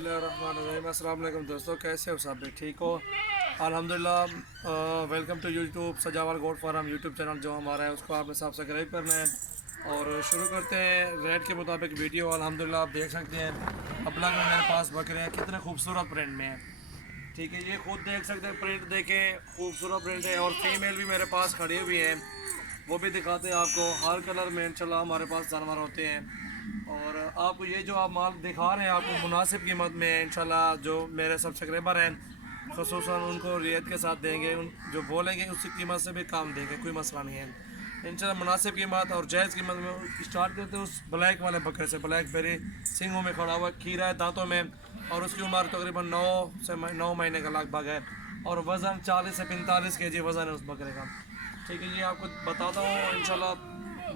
अस्सलाम वालेकुम दोस्तों, कैसे हो सब? ठीक हो? अल्हम्दुलिल्लाह। Welcome to YouTube Sajawal goat farm YouTube channel जो हमारा है उसको आपने सब्सक्राइब करना है। और शुरू करते हैं रेट के मुताबिक वीडियो। अल्हम्दुलिल्लाह आप देख सकते हैं अपना में मेरे पास बकरे हैं, कितने खूबसूरत प्रिंट में हैं। ठीक है, ये खुद देख सकते हैं, प्रिंट देखें, खूबसूरत प्रिंट है। और फीमेल भी मेरे पास खड़ी हुई हैं, वो भी दिखाते हैं आपको। हर कलर में इंशाल्लाह हमारे पास जानवर होते हैं। और आपको ये जो आप माल दिखा रहे हैं आपको मुनासिब कीमत में इंशाल्लाह जो मेरे सब्सक्राइबर हैं ख़ुसूसन उनको रियायत के साथ देंगे। उन जो बोलेंगे उसी कीमत से भी काम देंगे, कोई मसला नहीं है। इंशाल्लाह मुनासिब कीमत और जायज़ कीमत में स्टार्ट करते हैं उस ब्लैक वाले बकरे से। ब्लैक बेरी सिंगों में खड़ा हुआ, खीरा है दांतों में, और उसकी उम्र तकरीबन 9 महीने का लगभग है। और वज़न 40 से 45 kg वज़न है उस बकरे का। ठीक है, ये आपको बताता हूँ इंशाल्लाह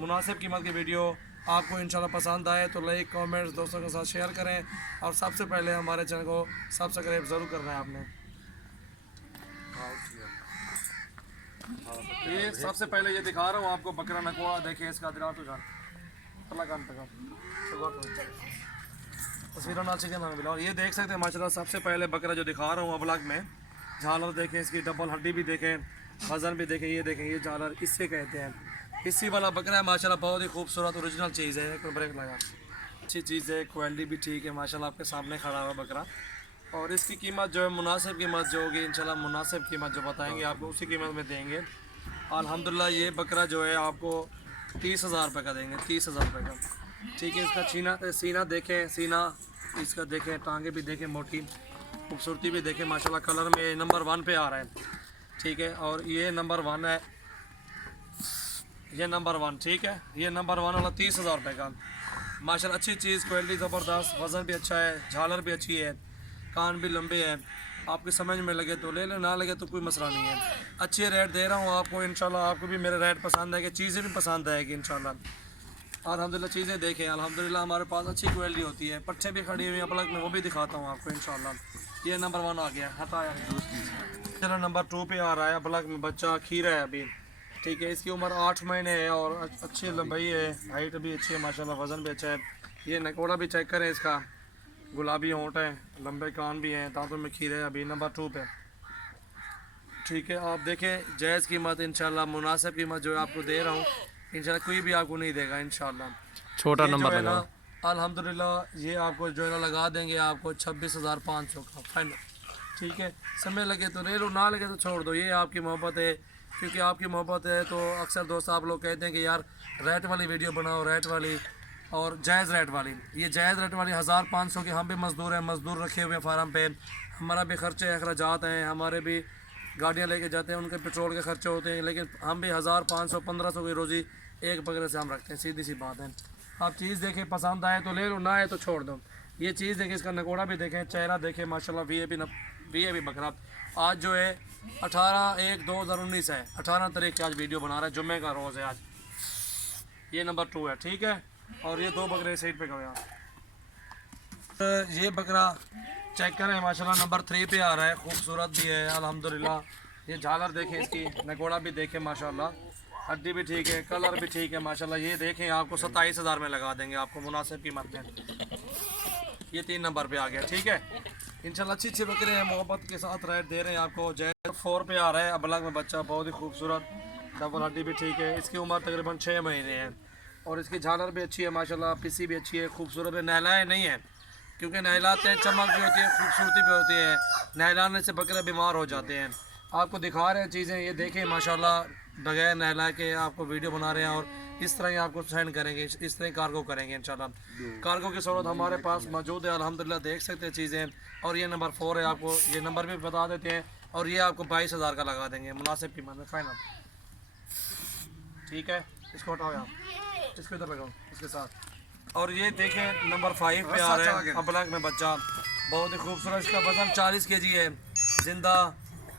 मुनासिब कीमत की वीडियो। आपको इंशाल्लाह पसंद आए तो लाइक कमेंट्स दोस्तों के साथ शेयर करें। और सबसे पहले हमारे चैनल को सब्सक्राइब ज़रूर करना है आपने। ये सबसे पहले ये दिखा रहा हूँ आपको बकरा नकोड़ा। देखिए इसका दिला तो जान तस्वीर ना चिकन मिला। और ये देख सकते हैं माशाल्लाह सबसे पहले बकरा जो दिखा रहा हूँ अब में झालर देखें, इसकी डबल हड्डी भी देखें, वजन भी देखें। ये देखें, ये झालर इससे कहते हैं। इसी वाला बकरा है माशाल्लाह, बहुत ही खूबसूरत ओरिजिनल चीज़ है। एक ब्रेक लगा, अच्छी चीज़ है, क्वालिटी भी ठीक है माशाल्लाह। आपके सामने खड़ा हुआ बकरा। और इसकी कीमत जो है मुनासिब कीमत जो होगी इंशाल्लाह मुनासिब कीमत जो बताएंगे आपको उसी कीमत में देंगे अल्हम्दुलिल्लाह। ये बकरा जो है आपको 30,000 रुपये का देंगे, 30,000 रुपये का। ठीक है, इसका सीना देखें, सीना इसका देखें, टांगे भी देखें, मोटी खूबसूरती भी देखें माशाल्लाह। कलर में नंबर 1 पे आ रहा है। ठीक है, और ये नंबर 1 है, ये नंबर 1। ठीक है, ये नंबर 1 वाला 30,000 रुपये का माशाल्लाह। अच्छी चीज़, क्वालिटी ज़बरदस्त, वज़न भी अच्छा है, झालर भी अच्छी है, कान भी लंबे हैं। आपकी समझ में लगे तो ले ले, ना लगे तो कोई मसला नहीं है। अच्छे रेट दे रहा हूँ आपको इंशाल्लाह। आपको भी मेरे रेट पसंद आएगी, चीज़ें भी पसंद आएगी इंशाल्लाह। अल्हम्दुलिल्लाह चीज़ें देखें, अल्हम्दुलिल्लाह हमारे पास अच्छी क्वालिटी होती है। पट्टे भी खड़ी हुई हैं पलक में, वो भी दिखाता हूँ आपको इंशाल्लाह। ये नंबर 1 आ गया, हटाया। चलो नंबर 2 पे आ रहा है पलक में, बच्चा खीरा है अभी। ठीक है, इसकी उम्र 8 महीने है और अच्छी लंबाई है, हाइट भी अच्छी है माशाल्लाह, वज़न भी अच्छा है। ये नकोड़ा भी चेक करें, इसका गुलाबी होंठ है, लंबे कान भी हैं, दांतों में खीरे है अभी। नंबर 2 पे। ठीक है, आप देखें जायज़ कीमत इंशाल्लाह मुनासिब कीमत जो है आपको दे रहा हूँ इंशाल्लाह। कोई भी आपको नहीं देगा इंशाल्लाह। छोटा नंबर है ना अल्हम्दुलिल्लाह, ये आपको जो है ना लगा देंगे आपको 26,500 का फाइनल। ठीक है, समय लगे तो ले लो, ना लगे तो छोड़ दो। ये आपकी मोहब्बत है, क्योंकि आपकी मोहब्बत है तो अक्सर दोस्त आप लोग कहते हैं कि यार रेट वाली वीडियो बनाओ, रेट वाली और जायज़ रेट वाली। ये जायज़ रेट वाली 1,500 की। हम भी मज़दूर हैं, मज़दूर रखे हुए हैं फार्म पे, हमारा भी ख़र्चे अखराजात हैं, हमारे भी गाड़ियाँ लेके जाते हैं, उनके पेट्रोल के खर्चे होते हैं। लेकिन हम भी 1,500 1,500 की रोज़ी एक बकरे से हम रखते हैं, सीधी सी बात है। आप चीज़ देखें, पसंद आए तो ले लो, ना आए तो छोड़ दो। ये चीज़ देखें, इसका नकोड़ा भी देखें, चेहरा देखें माशाल्लाह। वी ए पी बकरा आज जो है 18/1/2019 है, 18 तारीख की आज वीडियो बना रहा है, जुम्मे का रोज़ है आज। ये नंबर 2 है। ठीक है, और ये 2 बकरे साइड पे गए। ये बकरा चेक करें माशाल्लाह, नंबर 3 पे आ रहा है, खूबसूरत भी है अल्हम्दुलिल्लाह। ये झालर देखें, इसकी नकोड़ा भी देखें माशाल्लाह, हड्डी भी ठीक है, कलर भी ठीक है माशाल्लाह। ये देखें आपको 27,000 में लगा देंगे आपको मुनासिब कीमत में। ये 3 नंबर पे आ गया। ठीक है, इंशाल्लाह अच्छी अच्छी बकरे हैं, मोहब्बत के साथ रेट दे रहे हैं आपको। जय 4 पे आ रहा है अबलग में बच्चा, बहुत ही खूबसूरत, डबल हड्डी भी ठीक है। इसकी उम्र तकरीबन 6 महीने है और इसकी झालर भी अच्छी है माशाल्लाह, पिसी भी अच्छी है, खूबसूरत है। नहलाए नहीं है, क्योंकि नहलाते हैं चमक भी होती है, खूबसूरती भी होती है, नहलाने से बकरे बीमार हो जाते हैं। आपको दिखा रहे हैं चीज़ें, ये देखें माशाल्लाह, बगैर नहला के आपको वीडियो बना रहे हैं और इस तरह ही आपको सेंड करेंगे, इस तरह कार्गो करेंगे इंशाल्लाह। कार्गो की सूरत हमारे पास मौजूद है अल्हम्दुलिल्लाह, देख सकते हैं चीज़ें। और ये नंबर 4 है, आपको ये नंबर भी बता देते हैं। और ये आपको 22,000 का लगा देंगे मुनासिब कीमत में फाइनल। ठीक है, इसको हटाओ यार, इसको इधर लगाओ इसके साथ। और ये देखें नंबर 5 पे आ रहा है अबलग में बच्चा, बहुत ही खूबसूरत। इसका वज़न 40 kg है, जिंदा,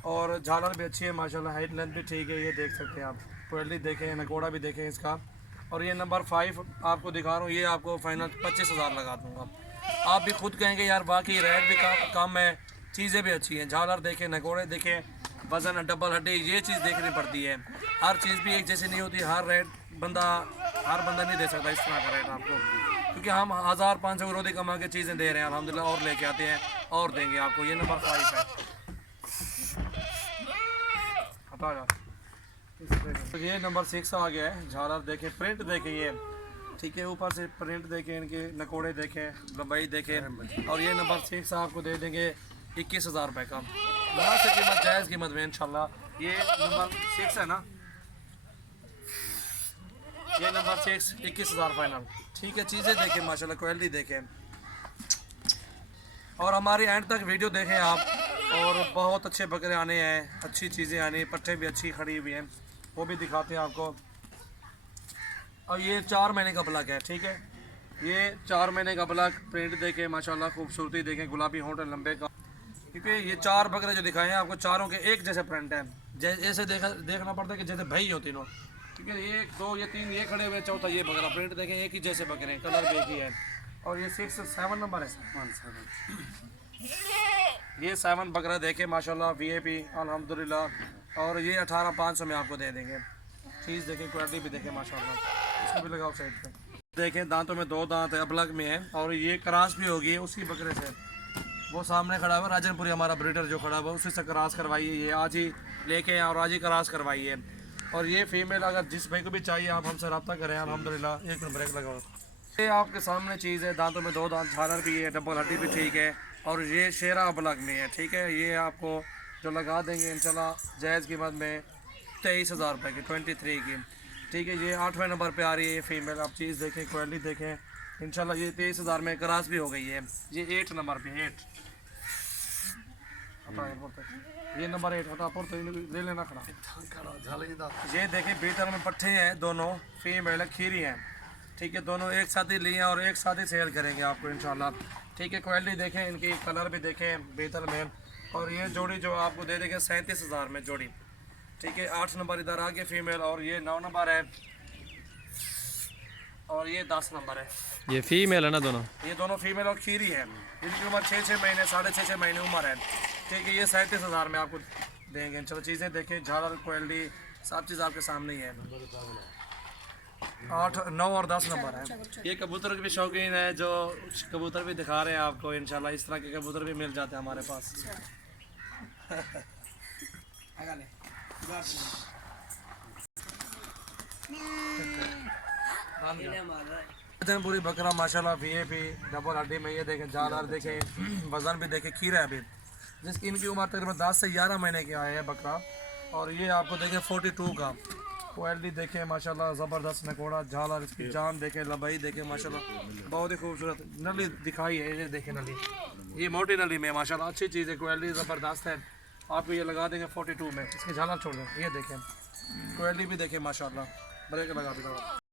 और झालर भी अच्छी है माशाल्लाह, हाइट लेंथ भी ठीक है। ये देख सकते हैं आप, क्वालिटी देखें, नकोड़ा भी देखें इसका। और ये नंबर 5 आपको दिखा रहा हूँ, ये आपको फाइनल 25,000 लगा दूँगा। आप भी खुद कहेंगे यार बाकी रेट भी कम है, चीज़ें भी अच्छी हैं। झालर देखें, नकोड़े देखें, वज़न डबल हड्डी, ये चीज़ देखनी पड़ती है। हर चीज़ भी एक जैसी नहीं होती, हर बंदा नहीं दे सकता इस तरह का रेट आपको। क्योंकि हम 1500 रोटी कमा के चीज़ें दे रहे हैं अल्हम्दुलिल्लाह, और लेके आते हैं और देंगे आपको। ये नंबर 5 है। हटा यार। तो ये नंबर 6 आ गया है। झालर देखें, प्रिंट देखें ये, ठीक है, ऊपर से प्रिंट देखें, इनके नकोड़े देखें, लंबाई देखें। और ये नंबर 6 आपको दे देंगे 21,000 रुपये का। बहुत से कीमत, जायज़ कीमत में इंशाल्लाह। ये नंबर 6 है ना, ये नंबर 6 21,000 फाइनल। ठीक है, चीज़ें देखें माशाल्लाह, क्वालिटी देखें, और हमारी एंड तक वीडियो देखें आप। और बहुत अच्छे बकरे आने हैं, अच्छी चीज़ें आनी, पट्टे भी अच्छी खड़ी हुई हैं, वो भी दिखाते हैं आपको। अब ये 4 महीने का ब्लॉक है, ठीक है, ये 4 महीने का ब्लॉक। प्रिंट देखें माशाल्लाह, खूबसूरती देखें, गुलाबी होंठ है लंबे का। क्योंकि ये 4 बकरे जो दिखाए हैं आपको, चारों के एक जैसे प्रिंट हैं, जैसे देखना पड़ता है कि जैसे भाई हो तीनों। क्योंकि 1 2 ये 3 ये खड़े हुए, चौथा ये बकरा, प्रिंट देखें एक ही जैसे बकरे हैं, कलर भी एक ही है। और ये 6 7 नंबर है, 7 ये 7 बकरा देखें माशाल्लाह, VIP अल्हम्दुलिल्लाह। और ये 18,500 में आपको दे देंगे। चीज़ देखें, क्वालिटी भी देखें माशाल्लाह। इसको भी लगाओ साइड पे। देखें, दांतों में 2 दांत है, अबलग में है, और ये क्रॉस भी होगी उसी बकरे से। वो सामने खड़ा हुआ राजनपुरी हमारा ब्रीडर जो खड़ा हुआ, उसी से क्रॉस करवाइए। ये आज ही लेके आए और आज ही क्रॉस करवाइए। और ये फीमेल अगर जिस भाई को भी चाहिए आप हमसे रब्ता करें अल्हम्दुलिल्लाह। एक ब्रेक लगाओ। ये आपके सामने चीज़ है, दांतों में 2 दांत, झालर भी है, डबल हड्डी भी ठीक है। और ये शेरा अबलग में है, ठीक है, ये आपको जो लगा देंगे इंशाल्लाह जायज़ कीमत में 23,000 रुपये की, 23 की। ठीक है, ये 8वें नंबर पे आ रही है ये फीमेल। आप चीज़ देखें, क्वालिटी देखें इंशाल्लाह। ये 23,000 में क्रॉस भी हो गई है। ये 8 नंबर पे, 8 ये नंबर 8 हटा पर तो ले लेना खड़ा। ये देखें, बीटर में पट्टे हैं, दोनों फीमेल है, खीरी हैं, ठीक है, दोनों एक साथ ही लिए और एक साथ ही सेल करेंगे आपको इंशाल्लाह। ठीक है, क्वालिटी देखें, इनकी कलर भी देखें बेहतर में। और ये जोड़ी जो आपको दे देंगे 37,000 में जोड़ी। ठीक है, 8 नंबर इधर आगे फीमेल, और ये 9 नंबर है, और ये 10 नंबर है। ये फीमेल है ना दोनों? ये दोनों फीमेल और खीरी है। इनकी उम्र 6-6 महीने, 6.5 महीने उम्र है। ठीक है, ये 37,000 में आपको देंगे। चलो चीज़ें देखें, झालर, क्वालिटी, सब चीज़ आपके सामने ही है। 8 9 और 10 नंबर है। ये कबूतर के भी शौकीन है, जो कबूतर भी दिखा रहे हैं आपको इंशाल्लाह। इस तरह के कबूतर भी मिल जाते हैं हमारे पास। पूरी बकरा माशाल्लाह VIP डबल हड्डी में। ये देखें, झालर देखें, वजन भी देखें, खीरा है अभी, जिसकी इनकी उम्र तकरीबन 10 से 11 महीने की आए हैं बकरा। और ये आपको देखें 42 का। क्वालिटी देखें माशाल्लाह, ज़बरदस्त नकोड़ा, झालर, इसकी जान देखें, लंबाई देखें माशाल्लाह, बहुत ही खूबसूरत नली दिखाई है। ये देखें नली, ये मोटी नली में माशाल्लाह, अच्छी चीज़ है, क्वालिटी ज़बरदस्त है। आपको ये लगा देंगे 42 में। इसकी झालर छोड़ दें, ये देखें, क्वालिटी भी देखें माशाल्लाह। ब्रेक लगा भी दो।